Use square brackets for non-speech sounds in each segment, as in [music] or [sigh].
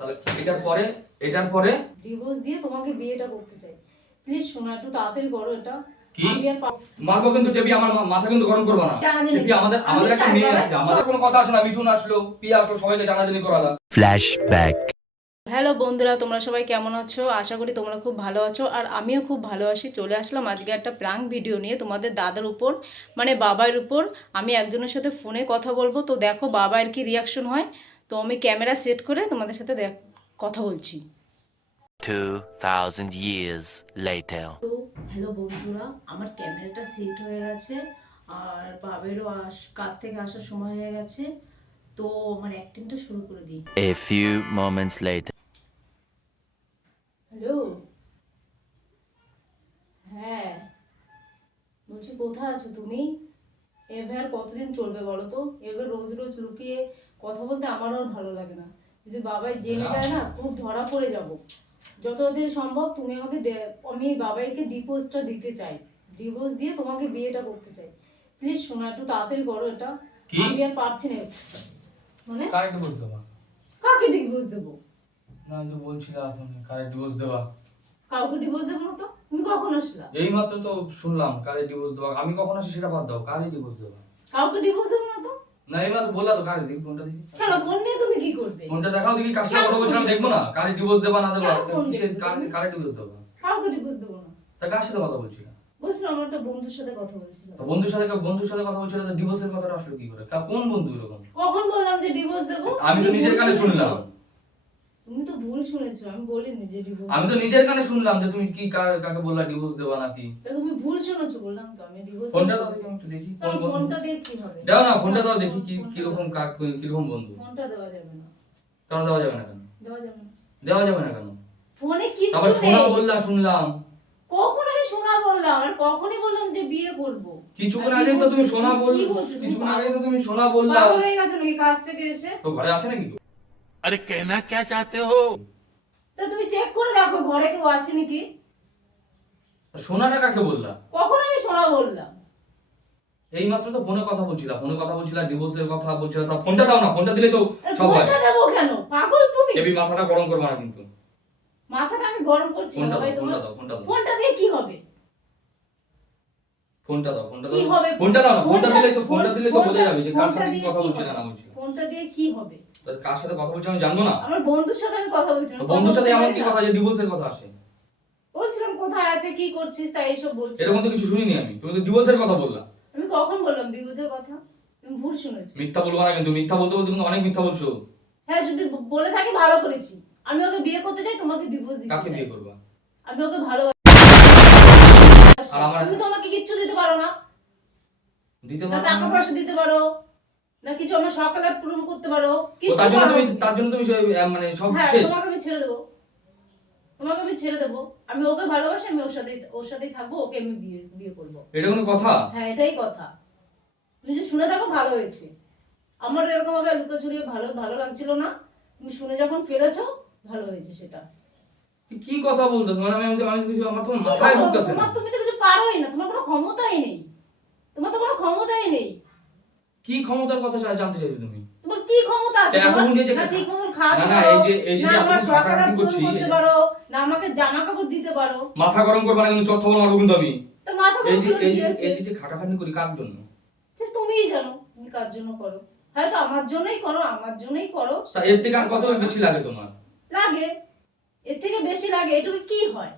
তাহলে এটার পরে এটার পরে? ডিভোর্স দিয়ে তোমাকে বিয়েটা করতে চাই। প্লিজ শোনা একটু তাড়াতাড়ি করো এটা। কিন্তু টেপি আমার মাথা কিন্তু গরম করবা না। টেপি আমাদের আমাদের একটা মেয়ে আছে আমাদের কোনো কথা আসে না মিঠুন আসলো পিয়া আসলো সবাইকে জানাজানি করালাম। Flashback. হ্যালো বন্ধুরা তোমরা সবাই কেমন আছো? আশা করি তোমরা খুব ভালো আছো আর আমিও খুব ভালো আছি। চলে আসলাম আজকে একটা প্রাঙ্ক ভিডিও নিয়ে তোমাদের দাদার উপর মানে বাবার উপর। আমি একজনের সাথে ফোনে কথা বলব তো দেখো বাবার কি রিয়াকশন হয়। তো আমি ক্যামেরা সেট করে তোমাদের সাথে কথা বলছি। 2000 years later. তো হ্যালো বন্ধুরা আমার ক্যামেরাটা সেট হয়ে গেছে আর বাবেরও আস কাছ থেকে আসার সময় হয়ে গেছে। তো আমার অ্যাক্টিংটা শুরু করে দিই। A few moments later. Hello হ্যাঁ। বলছি কোথায় আছো তুমি? এভাবে আর কতদিন চলবে বলো তো? এভাবে রোজ রোজ লুকিয়ে কথা বলতে আমারও আর ভালো লাগে না। যদি বাবাই জেনে। যায় না খুব ধরা পড়ে যাব। যত দিন সম্ভব তুমি আমাকে আমি বাবাইকে ডিভোর্সটা দিতে চাই। ডিভোর্স দিয়ে তোমাকে বিয়েটা করতে চাই। প্লিজ শোনা একটু তাড়াতাড়ি করো এটা। আমি আর পারছি না। মানে? কারেক্ট বলতে দেবা? কাকে ডিভোর্স দেবো? না যে বলছিলাম এখন কারেক্ট ডিভোর্স দেওয়া কাউকে ডিভোর্স দেবো না তো। তুমি কখন আসলা? এই মাত্র তো শুনলাম কারে ডিভোর্স দেওয়া আমি কখন আসি সেটা বাদ দাও কারে ডিভোর্স দেওয়া কাউকে ডিভোর্স দেবো না। তো বললা তো কারে দেখি ফোনটা দেখি চলো ফোন নিয়ে তুমি কি করবে? ফোনটা দেখাও দেখি কার সাথে কথা বলছিলাম দেখব না? কারে ডিভোর্স দেবা না দেবা? কারে কারে ডিভোর্স দেবা? কাউকে ডিভোর্স দেবো না। তা কার সাথে কথা বলছিলাম বলছিলাম আমার একটা বন্ধুর সাথে কথা বলছিলাম। তো বন্ধুর সাথে বন্ধুর সাথে কথা বলছিল ডিভোর্সের কথাটা আসলো কি করে? কোন বন্ধু এরকম? কখন বললাম যে ডিভোর্স দেবো? আমি তো নিজের কানে। শুনলাম। তুমি তো ভুল শুনেছো আমি বলিনি যে ডিভোর্স আমি তো নিজের কানে শুনলাম যে তুমি কি কাকে বললা ডিভোর্স দেবা নাকি? তুমি ভুল শুনেছো বললাম তো আমি ডিভোর্স ফোনটা দাও দেখি একটু দেখি ফোনটা দিয়ে কি হবে? দাও না ফোনটা দাও দেখি কি কীরকম দাও। কাক কীরকম বন্ধু। ফোনটা দেওয়া যাবে না। কেন দেওয়া যাবে না কেন? দেওয়া যাবে না। দেওয়া যাবে না কেন? ফোনে কিচ্ছু তারপর নেই। শোনা বললা শুনলাম। কখন আমি শোনা বললাম? আর কখনই বললাম যে বিয়ে করব। কিছুক্ষণ কি তো তুমি বলছো? শোনা বল কি বলছো? কিছুক্ষণ আগেই তো তুমি শোনা বললা। হয়ে গেছো নাকি? কাজ থেকে এসে? তো ঘরে আছে নাকি अरे कहना क्या चाहते हो তা তুমি চেক করে দেখো ঘরে কেউ আছে নাকি শোনাটা কাকে বললা কখন আমি শোনা বললাম এই মাত্র তো ফোনে কথা বলছিলা ফোনে কথা বলছিলা ডিভোর্সের কথা বলছিলা তা ফোনটা দাও না ফোনটা দিলে তো আর সব হয় ফোনটা দেবো কেন পাগল তুমি দেবী মাথাটা গরম করবা না কিন্তু মাথাটা আমি গরম করছি না ফোনটা ভাই দাও তোমার ফোনটা দাও ফোনটা দাও ফোনটা দিয়ে কি হবে ফোনটা দাও ফোনটা কি দাও হবে ফোনটা দাও না ফোনটা দিলে তো ফোনটা ফোন- দিলে তো বোঝা ফোনটা- যাবে যে কার ফোনটা সাথে কি দিয়ে কথা কি বলছে হবে? না না বলছে ফোনটা দিয়ে কি হবে তা কার সাথে কথা বলছে আমি জানব না? আমার বন্ধুর সাথে আমি কথা বলছিলাম বন্ধুর সাথে এমন কি কথা যে ডিভোর্সের কথা আসে? বলছিলাম কোথায় আছে কি করছিস তাই এইসব বলছিস এরকম তো কিছু শুনিনি আমি। তুমি তো ডিভোর্সের কথা বললা। আমি কখন বললাম ডিভোর্সের কথা? তুমি ভুল শুনেছো। মিথ্যা বলব না কিন্তু মিথ্যা বলতে বলতে কিন্তু অনেক মিথ্যা বলছো। হ্যাঁ যদি বলে থাকি ভালো করেছি। আমি ওকে বিয়ে করতে চাই তোমাকে ডিভোর্স দিতে কাকে বিয়ে করবা? আমি ওকে ভালোবাসি তুমি তো আমাকে কিচ্ছু দিতে পারো না। দিতে না টাকা পয়সা দিতে পারো। না কিছু আমার সকালে পূরণ করতে পারো তার জন্য তুমি তার জন্য তুমি মানে সব হ্যাঁ শেষ। তোমাকে আমি ছেড়ে দেবো। তোমাকে আমি ছেড়ে দেবো। আমি ওকে ভালোবাসি আমি ওর সাথেই ওর সাথেই থাকব ওকে আমি বিয়ে বিয়ে করব। এটা কোনো কথা? হ্যাঁ এটাই কথা। তুমি যে শুনে থাকো ভালো হয়েছে। আমার এরকম ভাবে লুকোচুরি ভালো ভালো লাগছিল না। তুমি শুনে যখন ফেলেছো ভালো হয়েছে সেটা। কি কথা বলতো তোমার আমি- আমি কিছু আমার তো মাথায় ঢুকতেছে না। তুমি তো কিছু পারোই না। তোমার কোনো ক্ষমতাই নেই। তোমার তো কোনো ক্ষমতাই নেই। কি ক্ষমতার কথা জানতে চাইছো তুমি? তোমার কি ক্ষমতা আছে? এখন? যে না ঠিক মতন খাওয়াতে না, না, এই যে- এই যে আমার পূরণ করছি, করতে পারো না আমাকে জামা কাপড় দিতে পারো। মাথা গরম করবা না কিন্তু চট খবর মারবো কিন্তু আমি। তো মাথা এই যে গরম করে এই যে এই যে খাটাখাটনি করি কার জন্য? তুমিই জানো তুমি কার জন্য করো। হয়তো আমার জন্যই করো আমার জন্যই করো। তা এর থেকে আর কত বেশি লাগে তোমার? লাগে। এর থেকে বেশি লাগে এটুকু কি হয়?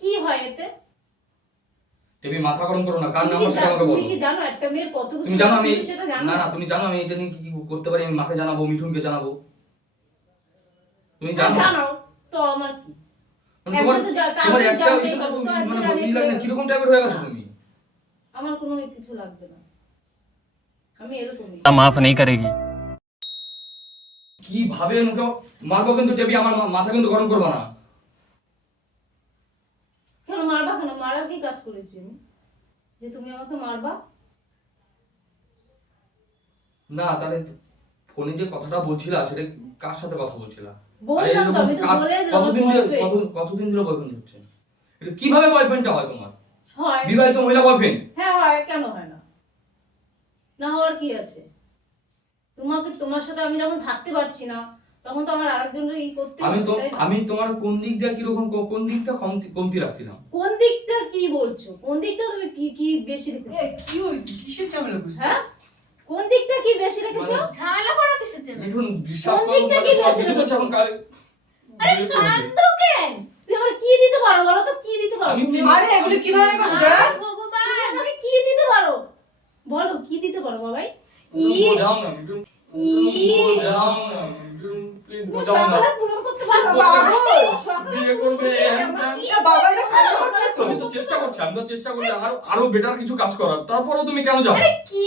কি হয় এতে? তুমি মাথা গরম করো না কার নাম আমাকে তুমি জানো একটা মেয়ের কত কিছু তুমি জানো আমি না না তুমি জানো আমি এটা নিয়ে কি করতে পারি আমি মাকে জানাব মিঠুনকে জানাব। তুমি জানো? জানো তো আমার কি? মানে মানে রকম টাইপের কি ভাবে মুখে মারবো কিন্তু আমার মাথা কিন্তু গরম করবা না। কেন মারবা? কেন মারার কি কাজ করেছি আমি? যে তুমি আমাকে মারবা? না তাহলে ফোনে যে কথাটা বলছিলা সেটা কার সাথে কথা বলছিলা? বললাম তো আমি তো বলে কতদিন ধরে কতদিন ধরে বয়ফ্রেন্ড হচ্ছে? এটা কীভাবে বয়ফ্রেন্ডটা হয় তোমার? হয়। বিবাহিত মহিলা বয়ফ্রেন্ড হ্যাঁ হয় কেন হয় না? না হওয়ার কি আছে? তোমাকে তোমার সাথে আমি যখন থাকতে পারছি না তখন তো আমার আরেকজনের ই করতে আমি তো আমি তোমার কোন দিক দিয়ে কীরকম কোন দিকটা কমতি কমতি রাখছিলাম? কোন দিকটা কি বলছো? কোন দিকটা তুমি কি কি বেশি রেখেছো? এ, কি হয়েছে? কিসের ঝামেলা বুঝতে হ্যাঁ? কোন দিকটা কি বেশি রেখেছো? মানে- ঝামেলা করা কিসের জন্য দেখুন বিশ্বাস কোন দিকটা কি মানে বেশি দিদি বলছে এখন কালে আরে। কান্দো কেন? তুই আমার কি দিতে পারো বলো তো? কি দিতে পারো? আমি তুমি কি- আরে এগুলি কি ধরনের কথা? ভগবান। আমাকে কি দিতে পারো? বলো কি দিতে পারো বাবাই? ই যাও না ই- যাও না। আমি তো চেষ্টা করছি আমি তো চেষ্টা করছি আরও আরও বেটার কিছু কাজ করার। তারপরেও তুমি কেন যাও কি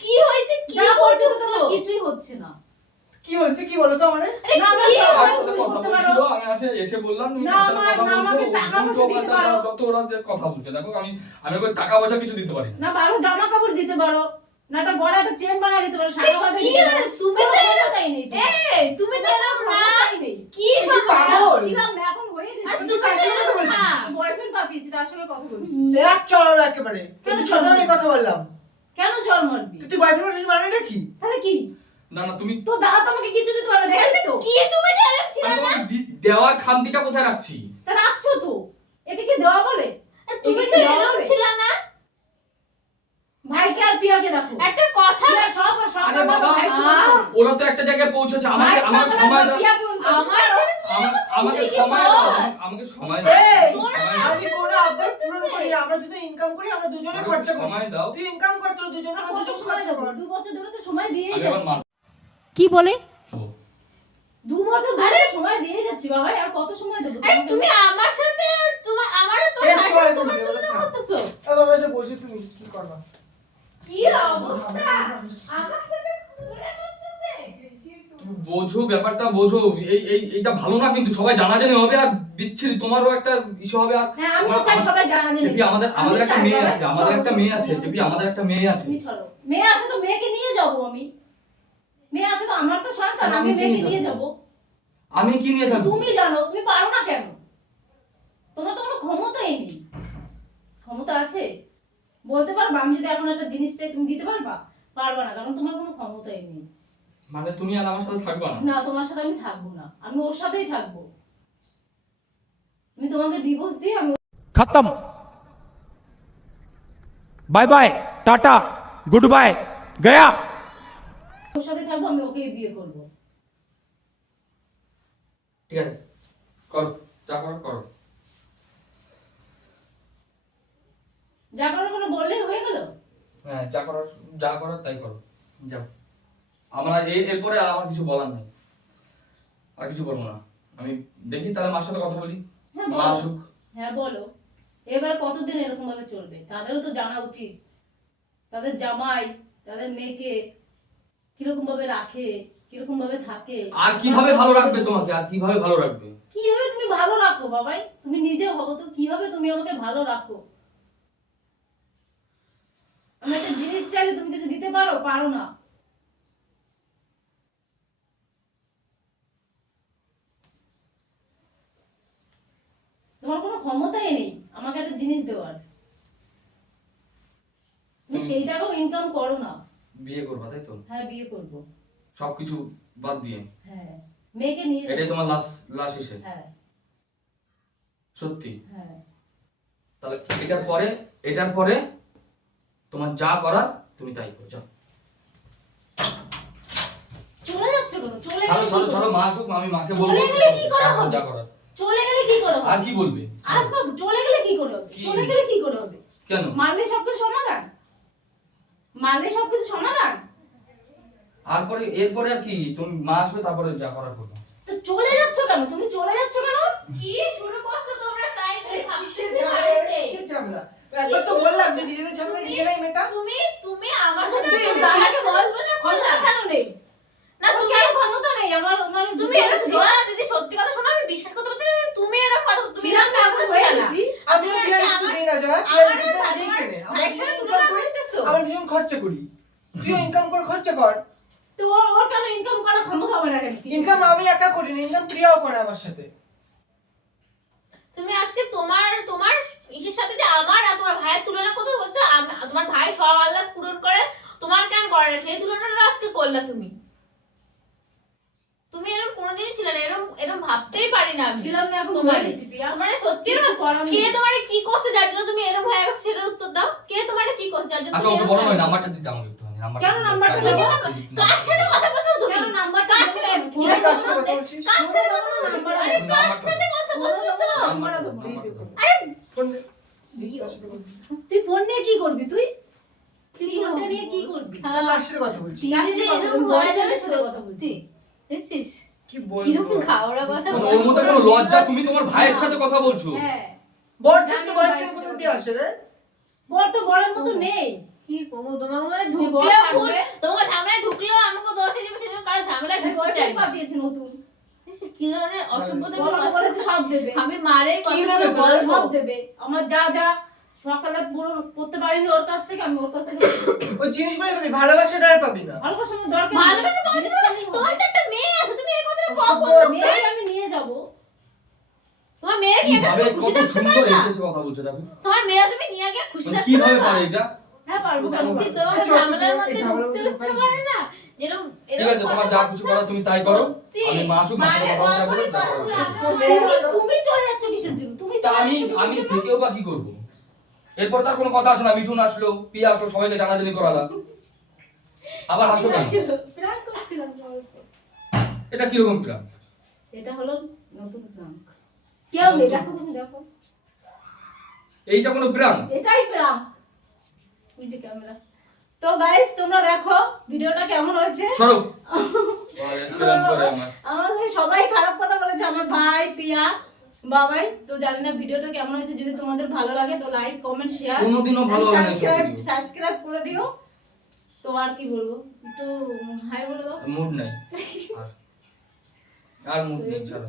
কি হয়েছে কি বলছো তো করছ তোমার কিছুই হচ্ছে না। কি হয়েছে কি বলো তো আমারে? আরে না, না, কি সব- আর তুমি সাথে কথা করতে পারো। বলছিল আমি আসে এসে বললাম তুমি কথা বলছো। যত ওরা কথা বলছে দেখো আমি আমি টাকা পয়সা কিছু দিতে পারি না। না ভালো জামা কাপড় দিতে পারো। না একটা চেন বানিয়ে দিতে পারো শাখা বাঁধা কি দিতে পারো। তুমি তো কোনো এরকম- ক্ষমতাই নেই। এই তুমি তো এরকম না। কি সব পাগল। ছিলাম না, এখন হয়ে আর গেছি তুই কার সাথে কথা বলছিস? বয়ফ্রেন্ড পাঠিয়েছি তার সঙ্গে কথা বলছি। এক চলো না একেবারে। কেন কিন্তু ছোট চলো? আমি কথা বললাম। কেন জল মারবি তুই বয়ফ্রেন্ড মারছিস মানে কি? তাহলে কি? না না তুমি তো দাদা তো আমাকে কিছু দিতে পারবে দেখেছিস তো? কি তুমি যে এরকম ছিল না? তোমাকে দি- দেওয়ার খামতিটা কোথায় রাখছি? তা রাখছো তো। একে কি দেওয়া বলে? আর তুমি তো এরকম? ছিল না? ভাইকে আর একটা কথা সব সব আরে বাবা, ওরা তো একটা জায়গায় পৌঁছেছে আমাকে আমার সময় দাও। আমার আমাকে কি সময় দাও আমাকে সময় দাও। এই, সময় দাও। আমি কোনো আবদার পূরণ করি আমরা যদি ইনকাম করি আমরা দুজনে আমাকে খরচা করি। সময় দাও। তুই ইনকাম কর তোর দুজন আর আমরা কত দুজন খরচা কর। দু বছর ধরে তো সময় দিয়েই যাচ্ছি। কি বলে? দু বছর ধরে সময় দিয়ে যাচ্ছি বাবা আর কত সময় দেবো? তুমি আমার সাথে আর তোমার আমার আর তোমার এই সাথে চল, তোমার তুমি তুলনা এবার করতেছো এ বাবা এটা বসে তুমি কি করবা কি অবস্থা আমার সাথে তুলনা করতেছে তুমি বোঝো ব্যাপারটা বোঝো। এই এই এইটা ভালো না কিন্তু সবাই জানা জানি হবে আর বিচ্ছিরি তোমারও একটা ইস্যু হবে আর হ্যাঁ আমিও চাই সবাই জানা জানি। টেপি আমাদের আমি আমাদের একটা মেয়ে আছে আমাদের একটা মেয়ে আছে তুমি আমাদের একটা মেয়ে আছে। তুমি চলো। মেয়ে আছে তো মেয়েকে নিয়ে যাব আমি। মেয়ে আছে তো আমার তো সন্তান আমি আমি কি মেয়েকে নিয়ে যাব? যাব। আমি কি নিয়ে থাকব? তুমি জানো তুমি পারো না কেন? তোমার তো কোনো ক্ষমতাই নেই। ক্ষমতা আছে? বলতে পারবা? আমি যদি এখন একটা জিনিস চাই তুমি দিতে পারবা? পারবা না কারণ তোমার কোনো ক্ষমতাই নেই। মানে তুমি আর আমার সাথে থাকবা না? না তোমার সাথে আমি থাকব না। আমি ওর সাথেই থাকব। আমি তোমাকে ডিভোর্স দিই আমি খতম। Bye bye tata good bye গয়া। ওর সাথে থাকব আমি ওকে বিয়ে করব। ঠিক আছে। করো যা করো করো। যা করার কোনো বললেই হয়ে গেল? হ্যাঁ যা করার যা করার তাই করো। যাও। আমরা এ- এরপরে আর আমার কিছু বলার নাই। আর কিছু বলব না। আমি দেখি তাহলে মার সাথে কথা বলি। হ্যাঁ মা আসুক। হ্যাঁ বলো। এবার কতদিন এরকম ভাবে চলবে? তাদেরও তো জানা উচিত। তাদের জামাই তাদের মেয়েকে কীরকম ভাবে রাখে কীরকম ভাবে থাকে। আর কীভাবে ভালো রাখবে তোমাকে? আর কীভাবে ভালো রাখবে? কীভাবে তুমি ভালো রাখো বাবাই? তুমি নিজে ভাবো তো কীভাবে তুমি আমাকে ভালো রাখো? আমি একটা জিনিস চাইলে তুমি কিছু দিতে পারো? পারো না। তোমার কোনো ক্ষমতাই নেই আমাকে একটা জিনিস দেওয়ার। তুমি সেই টাকাও ইনকাম করো না। বিয়ে করবা তাই তো? হ্যাঁ বিয়ে করব। সবকিছু বাদ দিয়ে। হ্যাঁ মেয়েকে নিয়ে এটাই তোমার লাশ লাশ এসে হ্যাঁ। সত্যি? হ্যাঁ। তাহলে এটার পরে এটার পরে তোমার যা করার তুমি তাই করো যাও। চলে যাচ্ছ কেন? চলে ছাড়ো ছাড়ো ছাড়ো মা আসুক আমি মাকে চলে গেলে কি করা হবে? যা করার। চলে গেলে কি করে আর কি বলবে? আসব তো, চলে গেলে কি করে হবে? চলে গেলে কি করে হবে? কেন? মারলে সবকিছু সমাধান? মারলে সবকিছু সমাধান? আর পরে এরপরে আর কি? তুমি মা আসবে তারপরে যা করার করবে। তো চলে যাচ্ছ কেন? তুমি চলে যাচ্ছ কেন? কি শুরু করছ তোমরা? তাই ভাবছি একবার তো বললাম যে নিজেদের ঝামেলা নিজেরাই মেটা তুমি তুমি আমার সাথে দাদাকে বল না? ক্ষমতা কেন নেই? না না তুমি তুমি ক্ষমতা নেই? আমার মানে তুমি এরকম ছিল দিদি সত্যি কথা শোনো আমি বিশ্বাস করতে পারছি তুমি এরকম কথা তুমি না। এখন এরকম না। গেছি বিয়ার কিছু আমার- না জয়া। বিয়ার আর যেটা নিজেই আমরা ভাইয়ের দুজন সাথে ইনকাম তুলনা করি করতেছো। আমরা দুজন খরচা করি। তুইও ইনকাম কর খরচা কর। তো ওর কেন ইনকাম করার ক্ষমতা হবে না কেন? ইনকাম আমি একা করি না ইনকাম প্রিয়াও করে আমার সাথে। তুমি আজকে তোমার তোমার ইসের সাথে যে আমার আর তোমার ভাইয়ের তুলনা করতে বলছো? তোমার ভাই সব আল্লাহ পূরণ করে তোমার কেন করে না? সেই তুলনাটা আজকে করলে তুমি। তুমি এরকম কোনোদিনই ছিলে না এরকম এরকম ভাবতেই পারি না ছিলাম না তোমার হয়ে তোমার সত্যি কে তোমার কি করছে যার জন্য তুমি এরকম হয়ে গেছো সেটার উত্তর দাও। কে তোমার কি করছে যার জন্য আচ্ছা নয় নাম্বারটা দিতে আমাকে নাম্বারটা কেন নাম্বারটা দিতে কার সাথে কথা বলছো তুমি? কেন নাম্বারটা কার সাথে কার সাথে কথা বলছিস? কার সাথে কথা বলছিস? তুই ফোন নিয়ে কি করবি তুই? তুই ফোনটা নিয়ে কি করবি? তা কথা বলছিস? দিদি এরকম হয়ে যাবে সত্যি। দেখছিস? কি বলব? কীরকম খাওয়ার কথা ওর মধ্যে কোনো লজ্জা? তুমি তোমার ভাইয়ের সাথে কথা বলছো? হ্যাঁ। বর থাকতে বয়স থেকে দিয়ে আসে রে? বর তো বড়ের মতো নেই। কি করব? তোমাকে মানে ঢুকলেও থাকবে। ভুল তোমাকে ঢুকলেও আমাকে দোষে দিবে সেজন্য কারও ঝামেলায় ঢুকতে চাই পাঠিয়েছে নতুন। কি ধরনের অসভ্যতা বলেছে সব দেবে। আমি মারে কি দেবে। আমার যা যা সকালে পুরো করতে পারিনি ওর কাছ থেকে আমি ওর কাছ থেকে ওই জিনিসগুলো পাবি, ভালোবাসাটা আর পাবি না। ভালোবাসার আমার দরকার ভালোবাসা না। তোমার তো একটা মেয়ে আছে তুমি এই কথাটা কখন বলবে মেয়েকে আমি নিয়ে যাব। তোমার মেয়ে কি খুশি থাকতে সুন্দর পারে না এসেছে কথা বলছো দেখো। তোমার মেয়ে তুমি নিয়ে গিয়ে খুশি মানে থাকতে কীভাবে পারে পারে এটা? হ্যাঁ পারব। সত্যি তোমাকে আচ্ছা, ঝামেলার মধ্যে ঢুকতে মধ্যে ইচ্ছে করে না। যেরকম ঠিক আছে তোমার যা কিছু করার তুমি তাই করো। আমি কথা। তুমি তুমি চলে যাচ্ছ কিসের জন্য? তুমি আমি আমি থেকেও বা কি করব? এরপর তার কোনো কথা আসলো না মিঠুন আসলো পিয়া আসলো সবাইকে জানাজানি করালা আবার হাসো কেন? প্রাঙ্ক। এটা কীরকম প্ল্যান এটা হলো নতুন প্রাঙ্ক কেউ নেই দেখো তুমি দেখো। এইটা কোনো প্ল্যান এটাই প্রাঙ্ক ওই যে ক্যামেরা। তো গাইস তোমরা দেখো ভিডিওটা কেমন হয়েছে? সরো। [laughs] আমার। সবাই খারাপ কথা বলেছে আমার ভাই পিয়া। বাবাই তো জানি না ভিডিওটা কেমন হয়েছে যদি তোমাদের ভালো লাগে তো লাইক কমেন্ট শেয়ার কোনোদিনও ভালো লাগে সাবস্ক্রাইব সাবস্ক্রাইব করে দিও। তো আর কি বলব? একটু হাই বলে দাও। মুড নাই। [laughs] আর- আর মুড নেই ছাড়ো